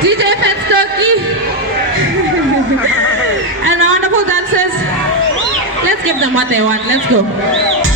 DJ Fats Turkey and wonderful dancers. Let's give them what they want. Let's go.